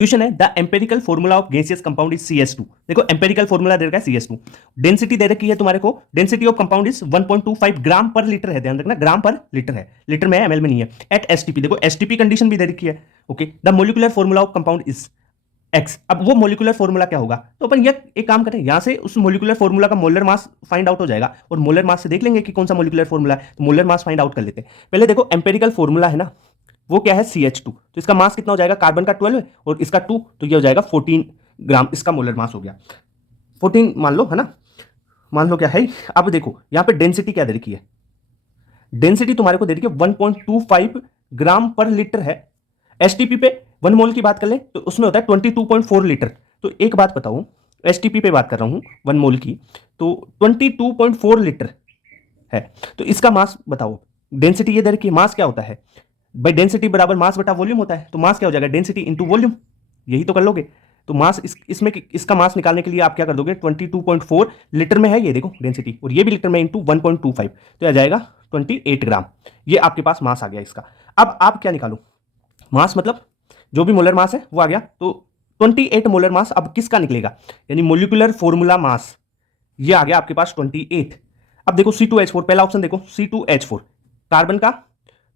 Question है the empirical formula of gaseous compound is CS2। देखो empirical formula दे रखा है CS2। डेंसिटी दे रखी है तुम्हारे को, डेंसिटी ऑफ कंपाउंड इज 1.25 ग्राम पर लीटर है, ध्यान रखना ग्राम पर लीटर है, लीटर में है, एमएल में नहीं है। एट एसटीपी, देखो एसटीपी कंडीशन भी दे रखी है। Okay, the molecular formula of compound is x. अब वो मोलिकुलर फॉर्मूला क्या होगा, तो अपन ये एक काम करें, यहां से उस मोलिकुलर फॉर्मूला का मोलर मास फाइंड आउट हो जाएगा और मोलर मास से देख लेंगे कि कौन सा मोलिकुलर फॉर्मूला है, तो मोलर मास फाइंड आउट कर लेते हैं। पहले देखो एम्पेरिकल फॉर्मूला है ना, वो क्या है CH2, तो इसका मास कितना हो जाएगा, कार्बन का 12 और इसका 2, तो ये हो जाएगा 14 ग्राम, इसका मोलर मास हो गया 14 मान लो, है ना, मान लो क्या है। अब देखो यहाँ पे डेंसिटी क्या दे रखी है, डेंसिटी तुम्हारे को दे रखी है 1.25 ग्राम पर लीटर है। एसटीपी पे 1 मोल की बात कर लें तो उसमें होता है 22.4 लीटर। तो एक बात बताऊं, एसटीपी पे बात कर रहा हूं 1 मोल की, तो 22.4 लीटर है। तो इसका मास बताओ, डेंसिटी ये दे रखी है, मास क्या होता है भाई, डेंसिटी बराबर मास बटा वॉल्यूम होता है, तो मास क्या हो जाएगा, डेंसिटी इंटू वॉल्यूम, यही तो कर लोगे। तो मास इसमें इसका मास निकालने के लिए आप क्या कर दोगे, 22.4 लीटर में है ये देखो डेंसिटी, और ये भी लीटर में इंटू 1.25, तो आ जाएगा 28 ग्राम। ये आपके पास मास आ गया इसका। अब आप क्या निकालो, मास मतलब जो भी मोलर मास है वो आ गया, तो 28 मोलर मास अब किसका निकलेगा, यानी मोलिकुलर फॉर्मूला मास, ये आ गया आपके पास 28। अब देखो C2H4, पहला ऑप्शन देखो C2H4, कार्बन का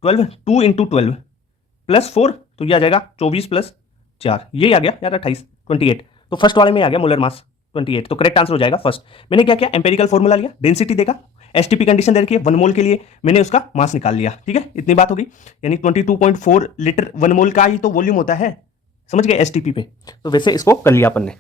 12, 2 इंटू 12 प्लस 4, तो ये आ जाएगा 24 प्लस 4, ये आ गया यार 28, 28। तो फर्स्ट वाले में आ गया मोलर मास 28, तो करेक्ट आंसर हो जाएगा फर्स्ट। मैंने क्या किया, एम्पेरिकल फॉर्मूला लिया, डेंसिटी देखा, एसटीपी कंडीशन दे रखी है 1 मोल के लिए, मैंने उसका मास निकाल लिया, ठीक है, इतनी बात होगी। यानी 22.4 लीटर 1 मोल का ही तो वॉल्यूम होता है, समझ गए एसटीपी पे, तो वैसे इसको कर लिया अपन ने।